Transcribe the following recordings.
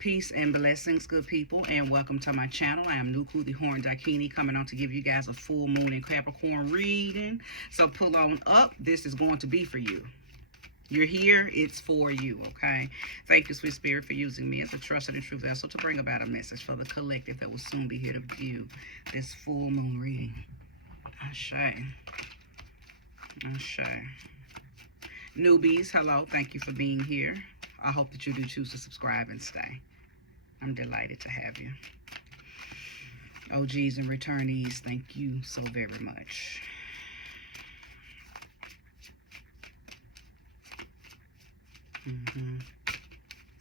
Peace and blessings, good people, and welcome to my channel. I am Nuku, the Horn Dakini, coming on to give you guys a full moon in Capricorn reading. So pull on up. This is going to be for you. You're here, it's for you, okay? Thank you, sweet spirit, for using me as a trusted and true vessel to bring about a message for the collective that will soon be here to view this full moon reading. Ashe. Ashe. Newbies, hello. Thank you for being here. I hope that you do choose to subscribe and stay. I'm delighted to have you. OGs and returnees, thank you so very much.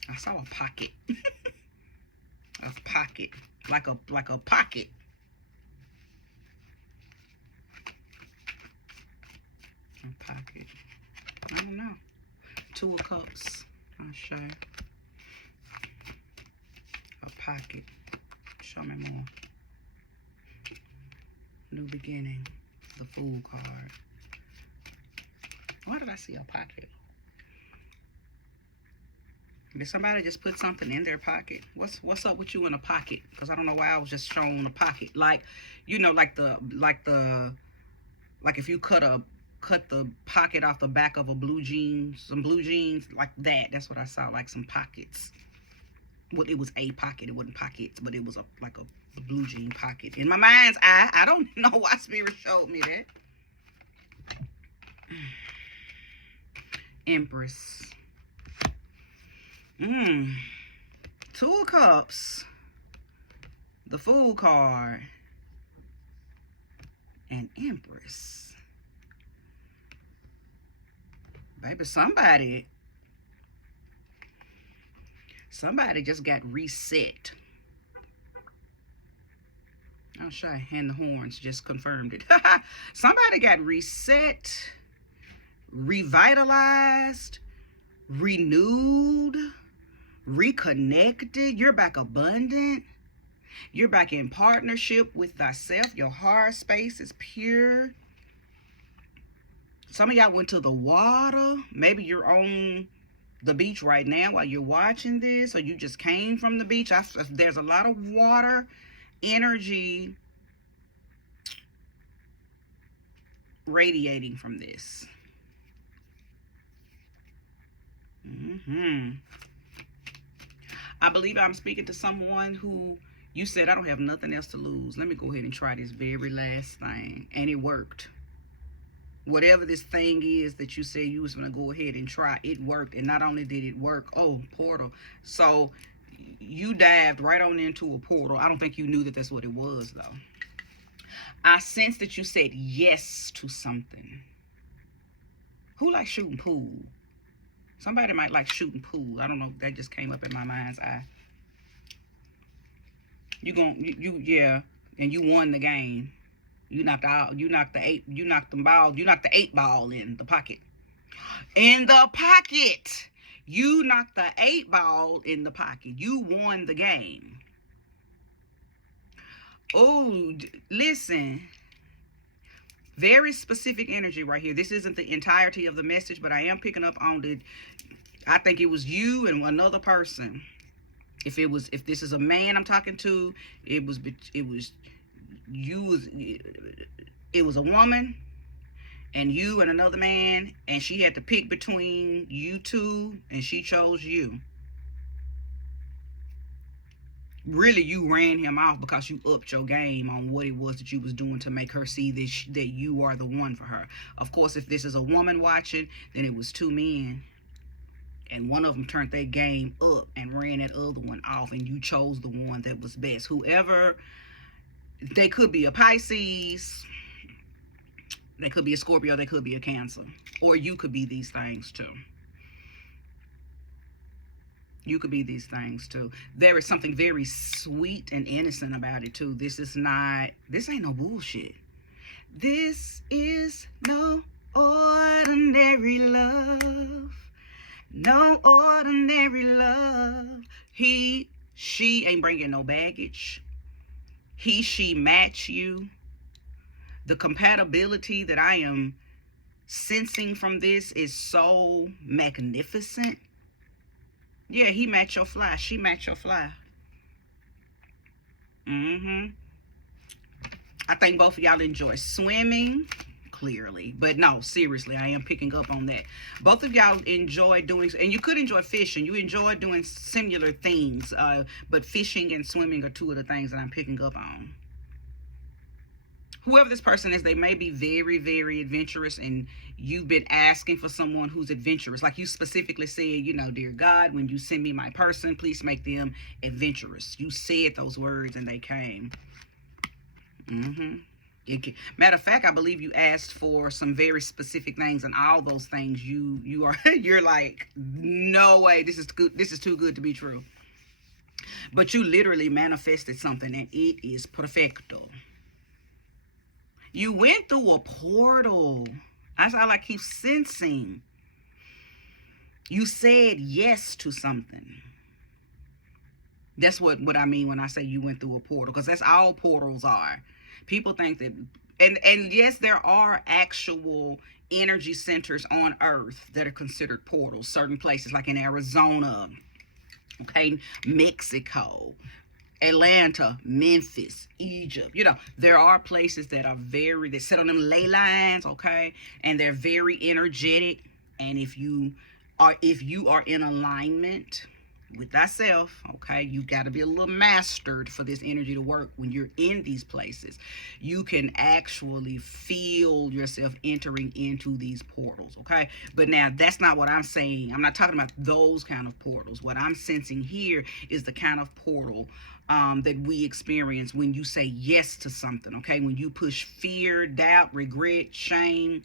I saw a pocket. A pocket. Like a pocket. A pocket. I don't know. Two of Cups. I'll show you. A pocket. Show me more. New beginning. The Fool card. Why did I see a pocket? Did somebody just put something in their pocket? What's up with you in a pocket? Because I don't know why I was just showing a pocket. Like, you know, like if you cut the pocket off the back of a blue jeans, some blue jeans, like that. That's what I saw, like some pockets. Well, it was a pocket. It wasn't pockets, but it was like a blue jean pocket. In my mind's eye, I don't know why Spirit showed me that. Empress. Two of Cups. The Fool card. And Empress. Baby, somebody just got reset. Oh, shy. And the horns just confirmed it. Somebody got reset, revitalized, renewed, reconnected. You're back abundant. You're back in partnership with thyself. Your heart space is pure. Some of y'all went to the water. Maybe you're on the beach right now while you're watching this, or you just came from the beach. There's a lot of water energy radiating from this. I believe I'm speaking to someone who you said, I don't have nothing else to lose. Let me go ahead and try this very last thing. And it worked. Whatever this thing is that you said you was going to go ahead and try, it worked. And not only did it work, oh, portal. So you dived right on into a portal. I don't think you knew that that's what it was, though. I sense that you said yes to something. Who likes shooting pool? Somebody might like shooting pool. I don't know. That just came up in my mind's eye. Yeah, and you won the game. You knocked the 8 ball in the pocket. In the pocket. You knocked the 8 ball in the pocket. You won the game. Oh, listen. Very specific energy right here. This isn't the entirety of the message, but I am picking up on I think it was you and another person. If this is a man I'm talking to, it was a woman and you and another man, and she had to pick between you two, and she chose you. Really, you ran him off because you upped your game on what it was that you was doing to make her see that you are the one for her. Of course, if this is a woman watching, then it was two men, and one of them turned their game up and ran that other one off, and you chose the one that was best. Whoever, they could be a Pisces, they could be a Scorpio, they could be a Cancer, or you could be these things too. You could be these things too. There is something very sweet and innocent about it too. This ain't no bullshit. This is no ordinary love. No ordinary love. She ain't bringing no baggage. She match you. The compatibility that I am sensing from this is so magnificent. Yeah, he match your fly. She match your fly. I think both of y'all enjoy swimming, clearly. But no, seriously, I am picking up on that. Both of y'all enjoy doing, and you could enjoy fishing. You enjoy doing similar things, but fishing and swimming are two of the things that I'm picking up on. Whoever this person is, they may be very, very adventurous, and you've been asking for someone who's adventurous. Like you specifically said, you know, dear God, when you send me my person, please make them adventurous. You said those words and they came. Matter of fact, I believe you asked for some very specific things, and all those things you are you're like, no way, this is good, this is too good to be true. But you literally manifested something, and it is perfecto. You went through a portal. That's all I keep sensing. You said yes to something. That's what I mean when I say you went through a portal, because that's all portals are. People think that, and yes, there are actual energy centers on Earth that are considered portals. Certain places, like in Arizona, okay, Mexico, Atlanta, Memphis, Egypt. You know, there are places that are they sit on them ley lines, okay, and they're very energetic. And if you are in alignment with thyself, okay, you got to be a little mastered for this energy to work. When you're in these places, you can actually feel yourself entering into these portals, okay? But now that's not what I'm saying. I'm not talking about those kind of portals. What I'm sensing here is the kind of portal that we experience when you say yes to something, okay? When you push fear, doubt, regret, shame,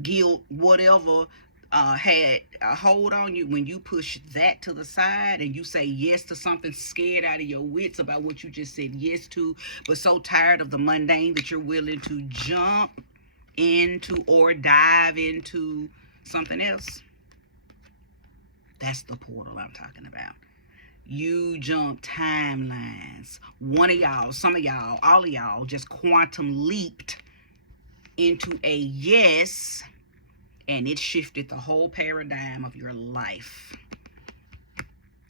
guilt, whatever had a hold on you, when you push that to the side and you say yes to something, scared out of your wits about what you just said yes to, but so tired of the mundane that you're willing to jump into or dive into something else. That's the portal I'm talking about. You jump timelines. One of y'all, some of y'all, all of y'all just quantum leaped into a yes, and it shifted the whole paradigm of your life.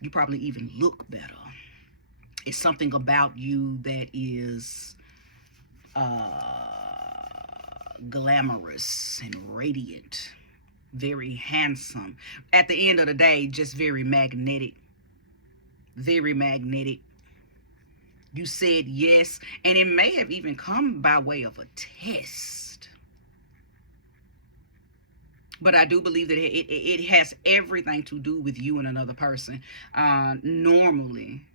You probably even look better. It's something about you that is glamorous and radiant, very handsome. At the end of the day, just very magnetic. Very magnetic. You said yes, and it may have even come by way of a test. But I do believe that it has everything to do with you and another person. Normally,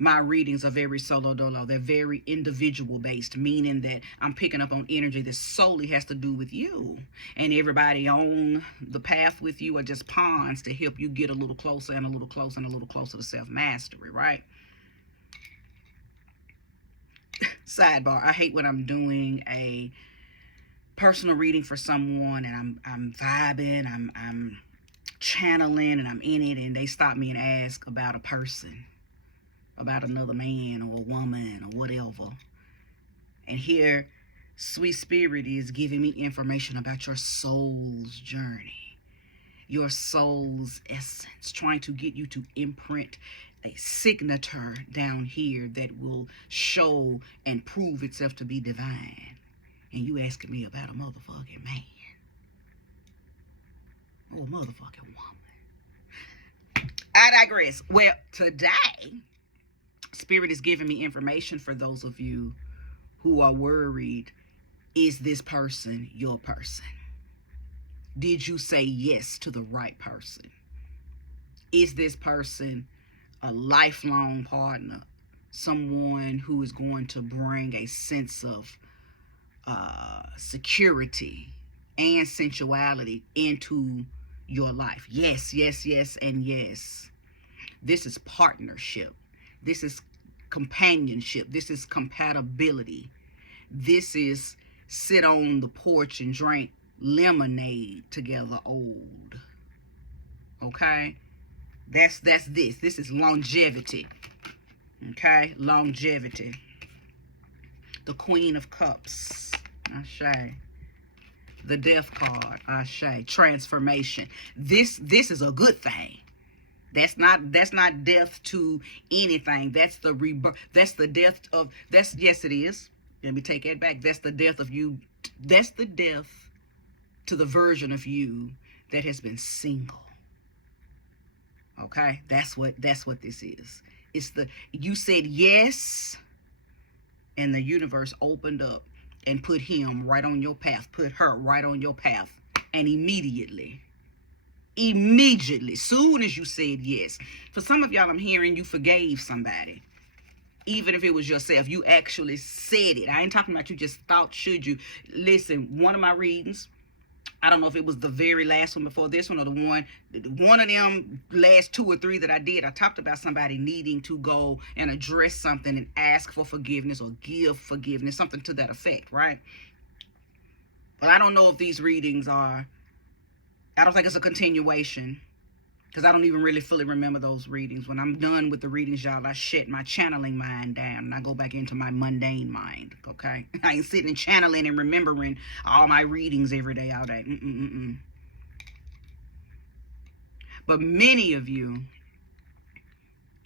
my readings are very solo dolo. They're very individual based, meaning that I'm picking up on energy that solely has to do with you. And everybody on the path with you are just pawns to help you get a little closer and a little closer and a little closer to self-mastery, right? Sidebar, I hate when I'm doing a personal reading for someone and I'm vibing, I'm channeling, and I'm in it, and they stop me and ask about a person, about another man or a woman or whatever. And here, sweet spirit is giving me information about your soul's journey, your soul's essence, trying to get you to imprint a signature down here that will show and prove itself to be divine. And you asking me about a motherfucking man or a motherfucking woman. I digress. Well, today, Spirit is giving me information for those of you who are worried. Is this person your person? Did you say yes to the right person? Is this person a lifelong partner? Someone who is going to bring a sense of security and sensuality into your life? Yes, yes, yes, and yes. This is partnership. This is companionship. This is compatibility. This is sit on the porch and drink lemonade together old. Okay? That's this. This is longevity. Okay? Longevity. The Queen of Cups. Ashe. The Death card. Ashe. Transformation. This is a good thing. That's not death to anything. That's the rebirth. That's the death of that's yes it is. Let me take that back. That's the death of you. That's the death to the version of you that has been single. Okay? That's what this is. It's the you said yes, and the universe opened up and put him right on your path, put her right on your path. And immediately, soon as you said yes. For some of y'all, I'm hearing you forgave somebody. Even if it was yourself, you actually said it. I ain't talking about you just thought, should you. Listen, one of my readings, I don't know if it was the very last one before this one or one of them last 2 or 3 that I did, I talked about somebody needing to go and address something and ask for forgiveness or give forgiveness, something to that effect, right? Well, I don't know if these readings are, I don't think it's a continuation, because I don't even really fully remember those readings. When I'm done with the readings, y'all, I shut my channeling mind down and I go back into my mundane mind, okay? I ain't sitting and channeling and remembering all my readings every day, all day. But many of you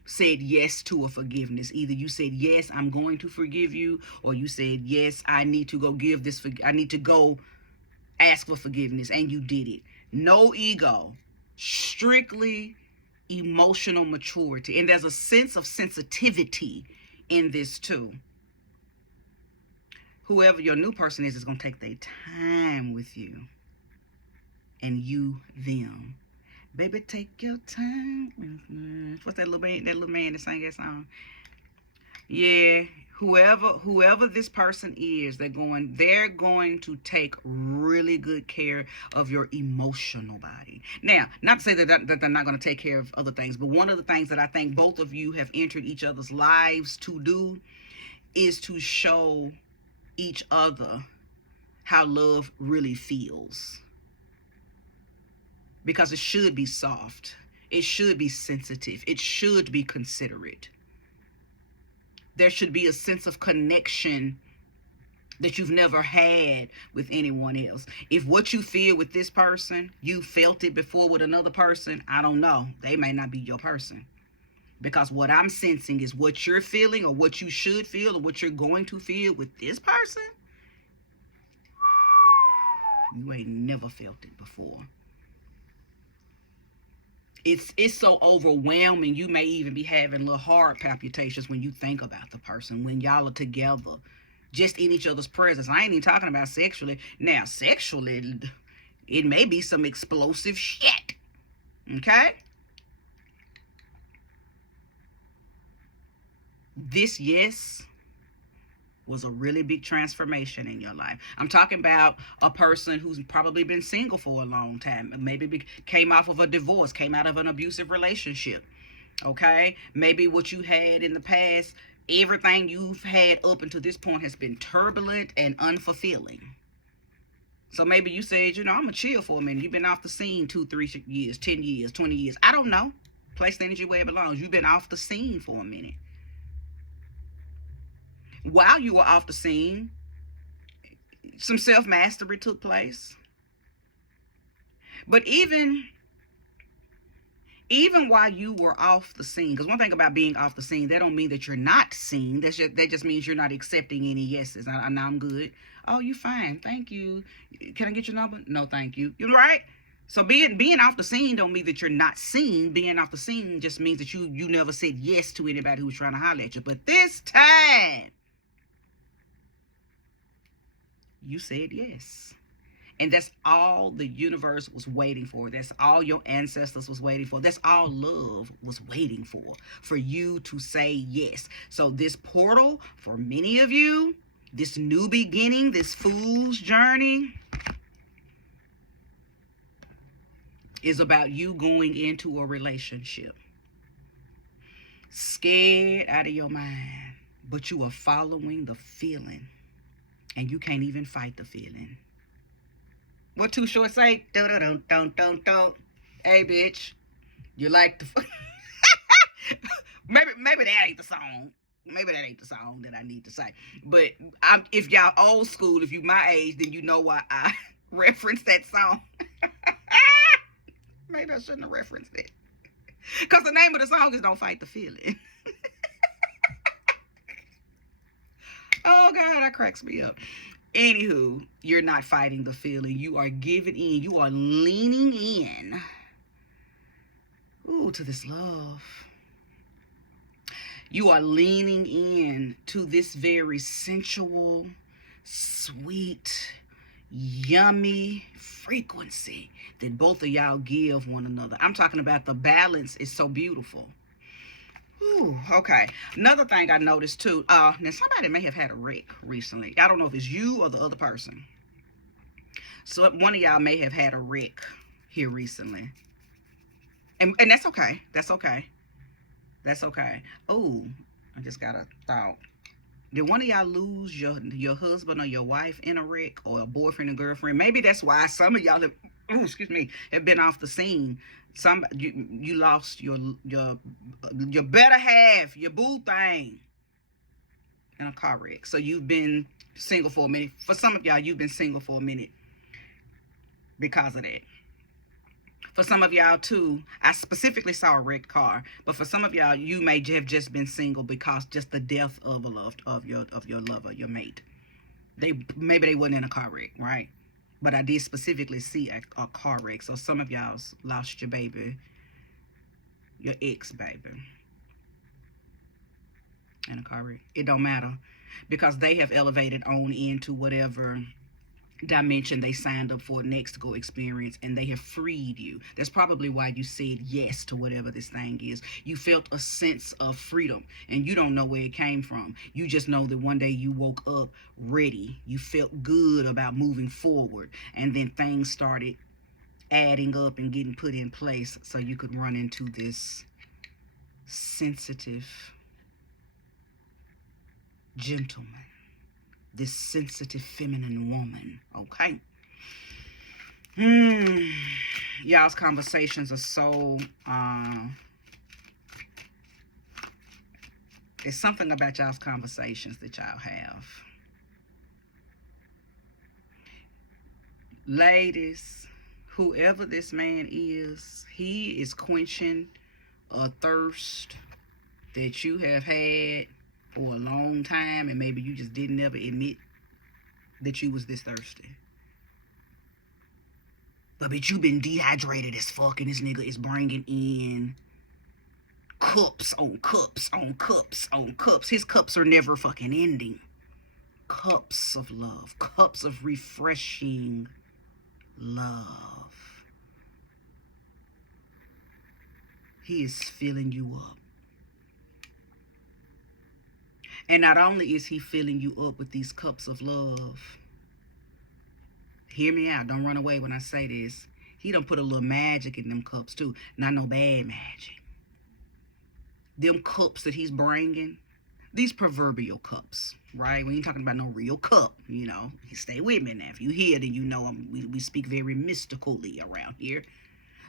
said yes to a forgiveness. Either you said, yes, I'm going to forgive you, or you said, yes, I need to go give this, I need to go ask for forgiveness, and you did it. No ego, strictly emotional maturity. And there's a sense of sensitivity in this too. Whoever your new person is going to take their time with you, and you them. Baby, take your time. What's that little man that sang that song? Yeah, whoever this person is, they're going to take really good care of your emotional body. Now, not to say that they're not going to take care of other things, but one of the things that I think both of you have entered each other's lives to do is to show each other how love really feels. Because it should be soft. It should be sensitive. It should be considerate. There should be a sense of connection that you've never had with anyone else. If what you feel with this person, you felt it before with another person, I don't know. They may not be your person. Because what I'm sensing is what you're feeling, or what you should feel, or what you're going to feel with this person, you ain't never felt it before. It's so overwhelming. You may even be having little heart palpitations when you think about the person, when y'all are together, just in each other's presence. I ain't even talking about sexually. Now, sexually, it may be some explosive shit. Okay? This yes was a really big transformation in your life. I'm talking about a person who's probably been single for a long time. Maybe came off of a divorce, came out of an abusive relationship. Okay? Maybe what you had in the past, everything you've had up until this point has been turbulent and unfulfilling. So maybe you said, I'm going to chill for a minute. You've been off the scene 2, 3 years, 10 years, 20 years. I don't know. Place the energy where it belongs. You've been off the scene for a minute. While you were off the scene, some self-mastery took place. But even while you were off the scene, because one thing about being off the scene, that don't mean that you're not seen. That just means you're not accepting any yeses. I'm good. Oh, you fine. Thank you. Can I get your number? No, thank you. You're right. So being off the scene don't mean that you're not seen. Being off the scene just means that you never said yes to anybody who was trying to holler at you. But this time, you said yes. And that's all the universe was waiting for. That's all your ancestors was waiting for. That's all love was waiting for you to say yes. So this portal, for many of you, this new beginning, this fool's journey, is about you going into a relationship. Scared out of your mind, but you are following the feeling. And you can't even fight the feeling. What Too Short say? Don't. Hey, bitch. You like the... maybe that ain't the song. Maybe that ain't the song that I need to say. But if y'all old school, if you my age, then you know why I referenced that song. Maybe I shouldn't have referenced it. Because the name of the song is Don't Fight the Feeling. Oh, God, that cracks me up. Anywho, you're not fighting the feeling. You are giving in. You are leaning in. Ooh, to this love. You are leaning in to this very sensual, sweet, yummy frequency that both of y'all give one another. I'm talking about the balance is so beautiful. Ooh, okay. Another thing I noticed too, now somebody may have had a wreck recently. I don't know if it's you or the other person. So one of y'all may have had a wreck here recently. And that's okay. That's okay. That's okay. Oh, I just got a thought. Did one of y'all lose your husband or your wife in a wreck, or a boyfriend and girlfriend? Maybe that's why some of y'all have, have been off the scene. You lost your better half, your boo thing, in a car wreck. So you've been single for a minute. For some of y'all, you've been single for a minute because of that. For some of y'all too, I specifically saw a wrecked car, but for some of y'all, you may have just been single because just the death of your lover, your mate. Maybe they wasn't in a car wreck, right? But I did specifically see a car wreck. So some of y'all's lost your baby, your ex-baby, in a car wreck. It don't matter, because they have elevated on into whatever dimension they signed up for next to go experience, and they have freed you. That's probably why you said yes to whatever this thing is. You felt a sense of freedom, and you don't know where it came from. You just know that one day you woke up ready. You felt good about moving forward, and then things started adding up and getting put in place so you could run into this sensitive gentleman, this sensitive feminine woman. Okay. Y'all's conversations are so it's something about y'all's conversations that y'all have. Ladies, whoever this man is, he is quenching a thirst that you have had for a long time, and maybe you just didn't ever admit that you was this thirsty. But bitch, you been dehydrated as fuck, and this nigga is bringing in cups on cups on cups on cups. His cups are never fucking ending. Cups of love, cups of refreshing love. He is filling you up. And not only is he filling you up with these cups of love, hear me out, don't run away when I say this, he done put a little magic in them cups too. Not no bad magic. Them cups that he's bringing, these proverbial cups, right? We ain't talking about no real cup, you know. Stay with me now. If you hear, then you know we speak very mystically around here.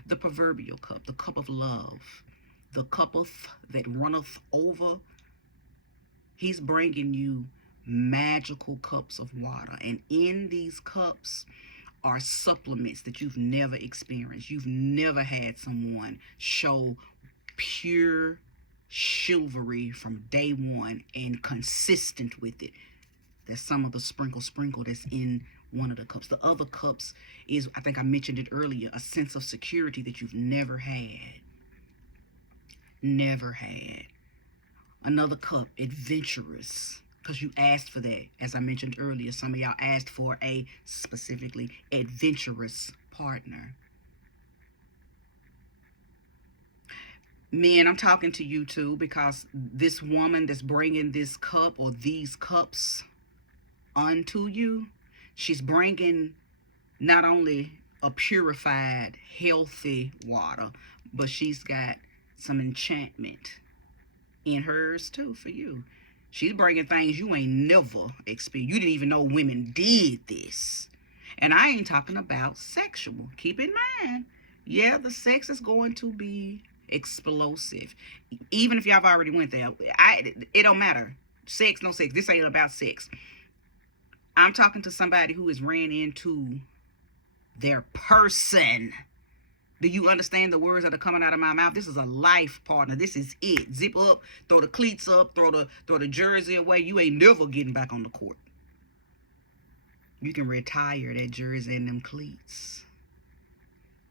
The proverbial cup, the cup of love, the cuppeth that runneth over. He's bringing you magical cups of water. And in these cups are supplements that you've never experienced. You've never had someone show pure chivalry from day one and consistent with it. That's some of the sprinkle that's in one of the cups. The other cups is, I think I mentioned it earlier, a sense of security that you've never had. Never had. Another cup, adventurous, because you asked for that. As I mentioned earlier, some of y'all asked for a specifically adventurous partner. Men, I'm talking to you too, because this woman that's bringing this cup or these cups unto you, she's bringing not only a purified, healthy water, but she's got some enchantment in hers too for you. She's bringing things you ain't never experienced. You didn't even know women did this. And I ain't talking about sexual. Keep in mind, yeah, the sex is going to be explosive. Even if y'all have already went there, it don't matter. Sex, no sex. This ain't about sex. I'm talking to somebody who has ran into their person Do you understand the words that are coming out of my mouth? This is a life partner. This is it. Zip up, throw the cleats up, throw the jersey away. You ain't never getting back on the court. You can retire that jersey and them cleats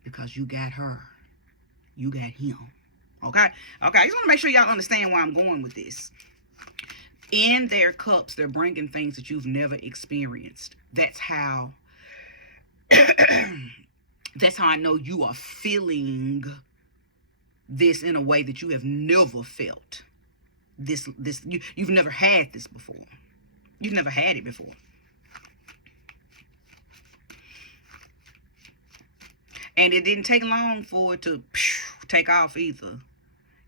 because you got her. You got him. Okay? Okay, I just want to make sure y'all understand where I'm going with this. In their cups, they're bringing things that you've never experienced. That's how that's how I know you are feeling this in a way that you have never felt. You've never had this before. You've never had it before. And it didn't take long for it to take off either.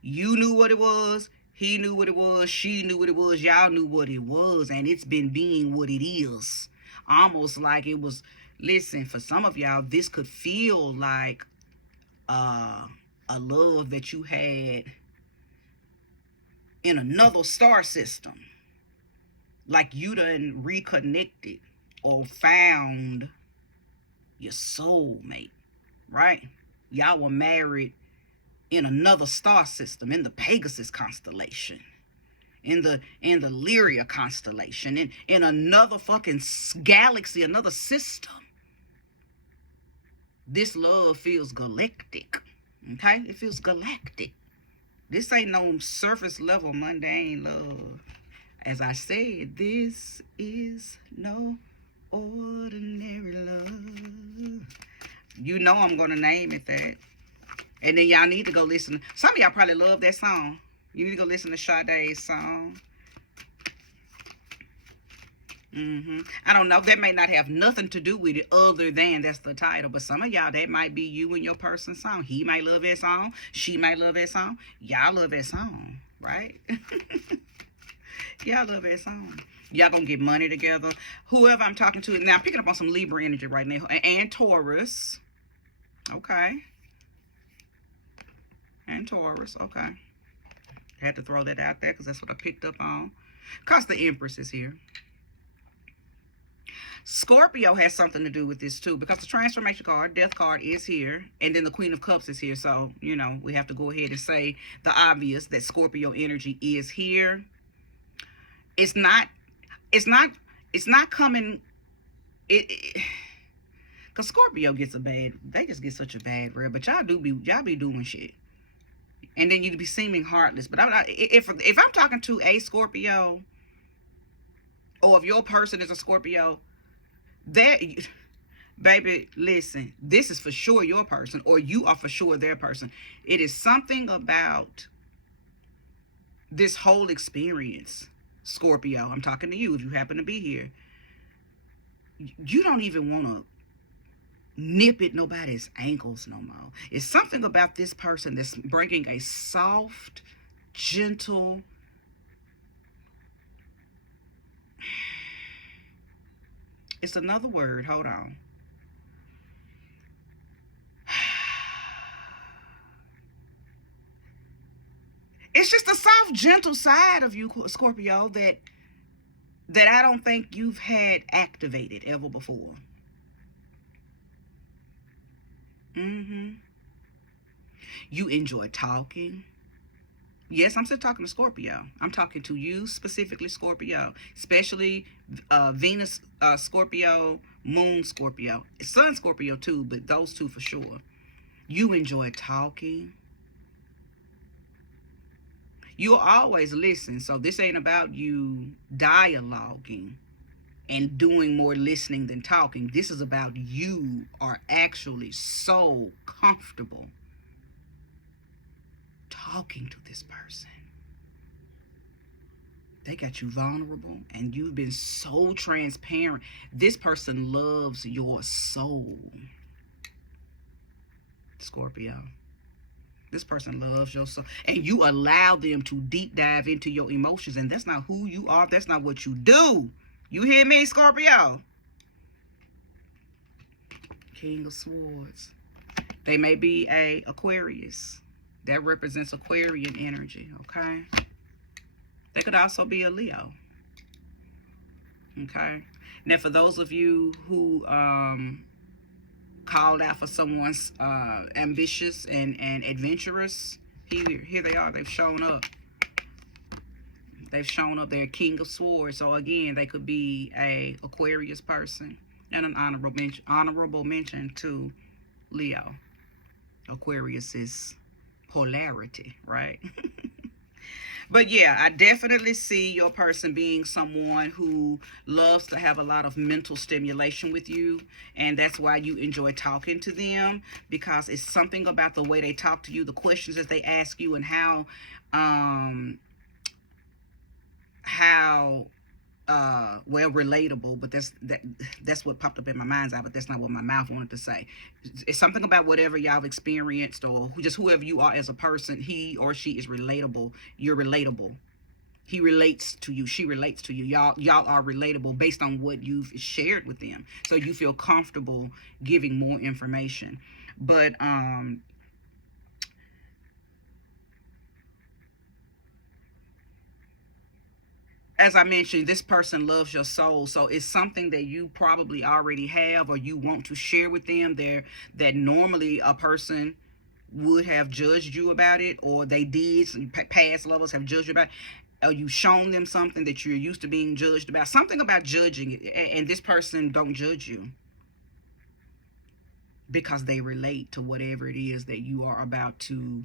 You knew what it was. He knew what it was. She knew what it was. Y'all knew what it was. And it's been being what it is. Almost like it was, listen, for some of y'all, this could feel like a love that you had in another star system. Like you done reconnected or found your soulmate, right? Y'all were married in another star system, in the Pegasus constellation, in the Lyria constellation, in another fucking galaxy, another system. This love feels galactic, okay? It feels galactic. This ain't no surface level mundane love. As I said, this is no ordinary love. You know I'm gonna name it that. And then y'all need to go listen. Some of y'all probably love that song. You need to go listen to Sade's song. I don't know. That may not have nothing to do with it other than that's the title. But some of y'all, that might be you and your person's song. He might love that song. She might love that song. Y'all love that song, right? Y'all love that song. Y'all gonna get money together. Whoever I'm talking to. Now, I'm picking up on some Libra energy right now. And Taurus. Okay. And Taurus. Okay. Had to throw that out there because that's what I picked up on. Because the Empress is here. Scorpio has something to do with this too, because the transformation card, death card, is here, and then the Queen of Cups is here. So, you know, we have to go ahead and say the obvious, that Scorpio energy is here. It's not coming, because Scorpio gets they just get such a bad rep, but y'all be doing shit. And then you'd be seeming heartless. But if I'm talking to a Scorpio, or if your person is a Scorpio, baby, listen, this is for sure your person, or you are for sure their person. It is something about this whole experience, Scorpio. I'm talking to you if you happen to be here. You don't even want to nip at nobody's ankles no more. It's something about this person that's bringing a soft, gentle, it's another word. Hold on. It's just a soft, gentle side of you, Scorpio, that I don't think you've had activated ever before. You enjoy talking. Yes, I'm still talking to Scorpio. I'm talking to you specifically, Scorpio. Especially Venus, Scorpio, Moon, Scorpio. Sun, Scorpio too, but those two for sure. You enjoy talking. You'll always listen. So this ain't about you dialoguing and doing more listening than talking. This is about you are actually so comfortable talking to this person. They got you vulnerable, and you've been so transparent. This person loves your soul, Scorpio. This person loves your soul, and you allow them to deep dive into your emotions, and that's not who you are. That's not what you do. You hear me, Scorpio? King of Swords. They may be a Aquarius. That represents Aquarian energy, okay? They could also be a Leo. Okay? Now, for those of you who called out for someone's ambitious and adventurous. Here they are. They've shown up. They've shown up. They're King of Swords. So again, they could be a Aquarius person. And an honorable mention to Leo. Aquarius is polarity, right? But yeah, I definitely see your person being someone who loves to have a lot of mental stimulation with you. And that's why you enjoy talking to them, because it's something about the way they talk to you, the questions that they ask you, and how well, relatable, but that's what popped up in my mind's eye, but that's not what my mouth wanted to say. It's something about whatever y'all have experienced, or just whoever you are as a person. He or she is relatable. You're relatable. He relates to you. She relates to you. Y'all are relatable based on what you've shared with them. So you feel comfortable giving more information. But as I mentioned, this person loves your soul. So it's something that you probably already have, or you want to share with them there, that normally a person would have judged you about it, or they did. Some past lovers have judged you about it. Or you've shown them something that you're used to being judged about. Something about judging, and this person don't judge you because they relate to whatever it is that you are about to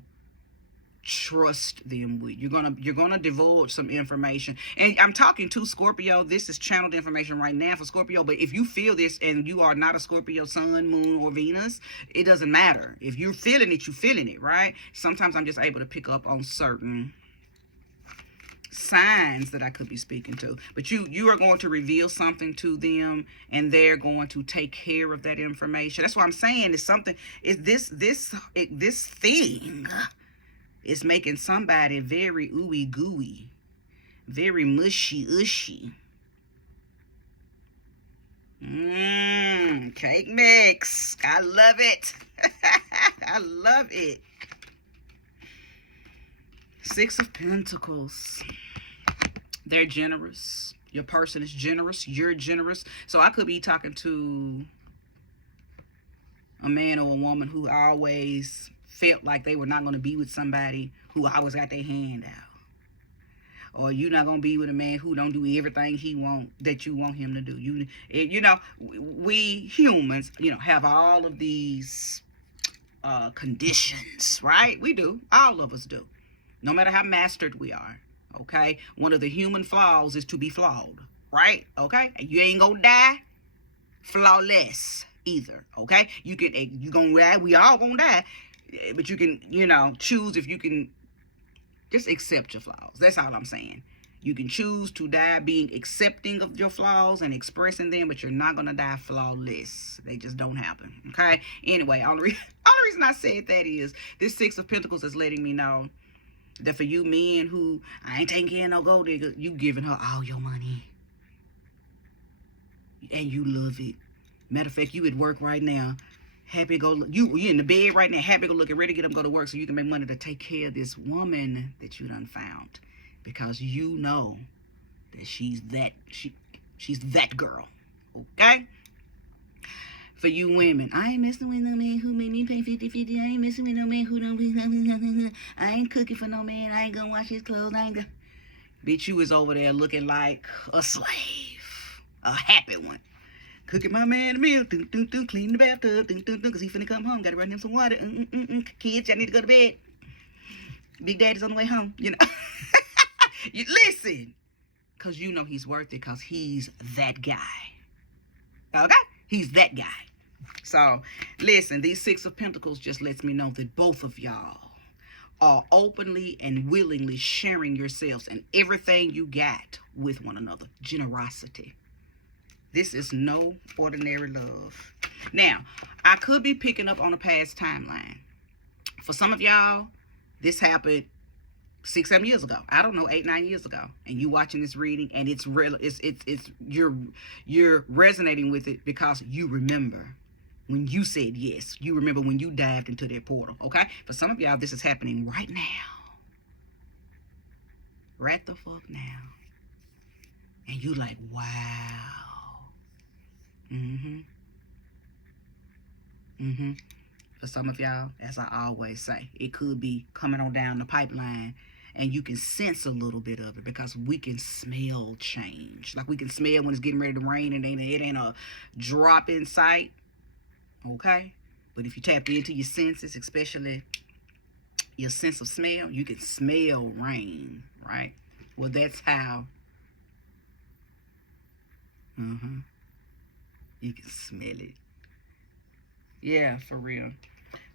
trust them with. You're gonna divulge some information, and I'm talking to Scorpio. This is channeled information right now for Scorpio, but if you feel this and you are not a Scorpio sun, moon, or Venus, it doesn't matter. If you're feeling it, you're feeling it, right? Sometimes I'm just able to pick up on certain signs that I could be speaking to, but you are going to reveal something to them, and they're going to take care of that information. That's what I'm saying. It's something. Is this thing is making somebody very ooey gooey, very mushy ushy. Cake mix. I love it. I love it. Six of Pentacles. They're generous. Your person is generous. You're generous. So I could be talking to a man or a woman who always felt like they were not going to be with somebody who always got their hand out. Or you're not going to be with a man who don't do everything that you want him to do. You know, we humans, have all of these conditions, right? We do. All of us do. No matter how mastered we are, okay? One of the human flaws is to be flawed, right? Okay? You ain't gonna die flawless either, okay? You gonna die, we all gonna die, but you can, choose if you can just accept your flaws. That's all I'm saying. You can choose to die being accepting of your flaws and expressing them, but you're not gonna die flawless. They just don't happen, okay? Anyway, only reason I said that is this Six of Pentacles is letting me know that for you men who, I ain't taking care of no gold digger, you giving her all your money. And you love it. Matter of fact, you at work right now. You in the bed right now, happy go looking, ready to get up, go to work so you can make money to take care of this woman that you done found. Because you know that she's that girl. Okay? For you women, I ain't messing with no man who made me pay 50-50. I ain't messing with no man who don't. I ain't cooking for no man. I ain't gonna wash his clothes. Bitch, you is over there looking like a slave, a happy one. Cooking my man a meal, clean the bathtub, cause he finna come home. Gotta run him some water. Kids, y'all need to go to bed. Big Daddy's on the way home. You listen, cause you know he's worth it, cause he's that guy. Okay, he's that guy. So, listen, these Six of Pentacles just lets me know that both of y'all are openly and willingly sharing yourselves and everything you got with one another. Generosity. This is no ordinary love. Now, I could be picking up on a past timeline. For some of y'all, this happened 6-7 years ago. I don't know, 8-9 years ago. And you watching this reading, and it's real. You're resonating with it because you remember when you said yes. You remember when you dived into that portal. Okay. For some of y'all, this is happening right now. Right the fuck now. And you like, wow. For some of y'all, as I always say, it could be coming on down the pipeline, and you can sense a little bit of it because we can smell change. Like we can smell when it's getting ready to rain and it ain't a drop in sight. Okay? But if you tap into your senses, especially your sense of smell, you can smell rain, right? Well, that's how. You can smell it. Yeah, for real.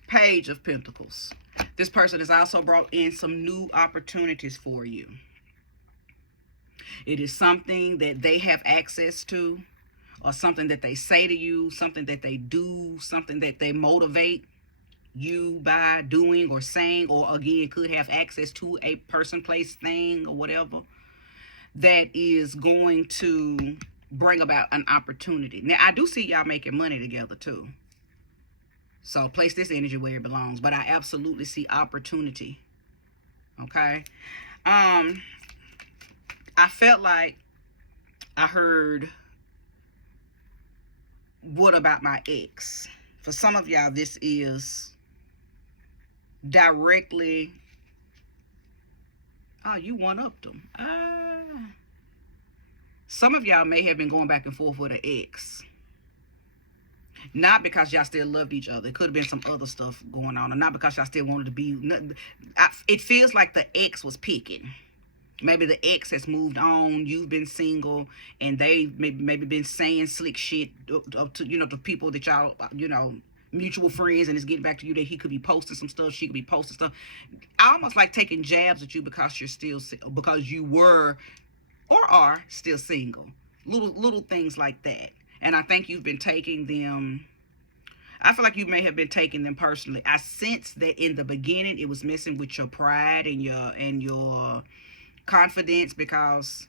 Page of Pentacles. This person has also brought in some new opportunities for you. It is something that they have access to, or something that they say to you, something that they do, something that they motivate you by doing or saying, or again, could have access to a person, place, thing, or whatever, that is going to bring about an opportunity. Now, I do see y'all making money together too. So place this energy where it belongs. But I absolutely see opportunity. Okay. I felt like I heard, what about my ex? For some of y'all, this is directly. Oh, you one-upped them. Some of y'all may have been going back and forth with an ex. Not because y'all still loved each other. It could have been some other stuff going on. And not because y'all still wanted to be. It feels like the ex was picking. Maybe the ex has moved on. You've been single. And they maybe been saying slick shit up to, to people that y'all, mutual friends. And it's getting back to you that he could be posting some stuff. She could be posting stuff. I almost like taking jabs at you because because you were or are still single. Little things like that. And I think you've been taking them. I feel like you may have been taking them personally. I sense that in the beginning it was messing with your pride and your confidence, because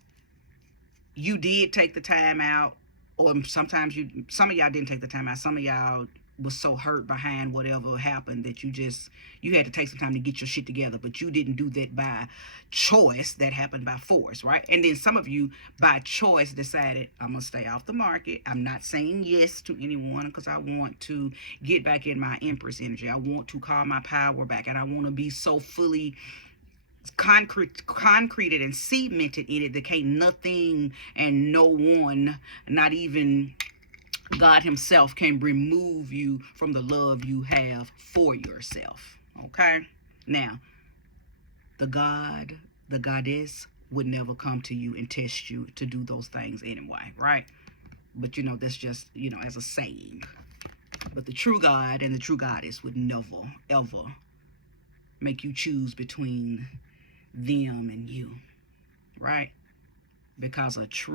you did take the time out, or sometimes some of y'all didn't take the time out. Some of y'all was so hurt behind whatever happened that you had to take some time to get your shit together, but you didn't do that by choice. That happened by force, right? And then some of you by choice decided, I'm gonna stay off the market. I'm not saying yes to anyone because I want to get back in my Empress energy. I want to call my power back, and I want to be so fully concreted and cemented in it that can't nothing and no one, not even God himself, can remove you from the love you have for yourself. Okay? Now, the goddess would never come to you and test you to do those things anyway, right? But that's just, as a saying. But the true God and the true goddess would never, ever make you choose between them and you, right? Because a true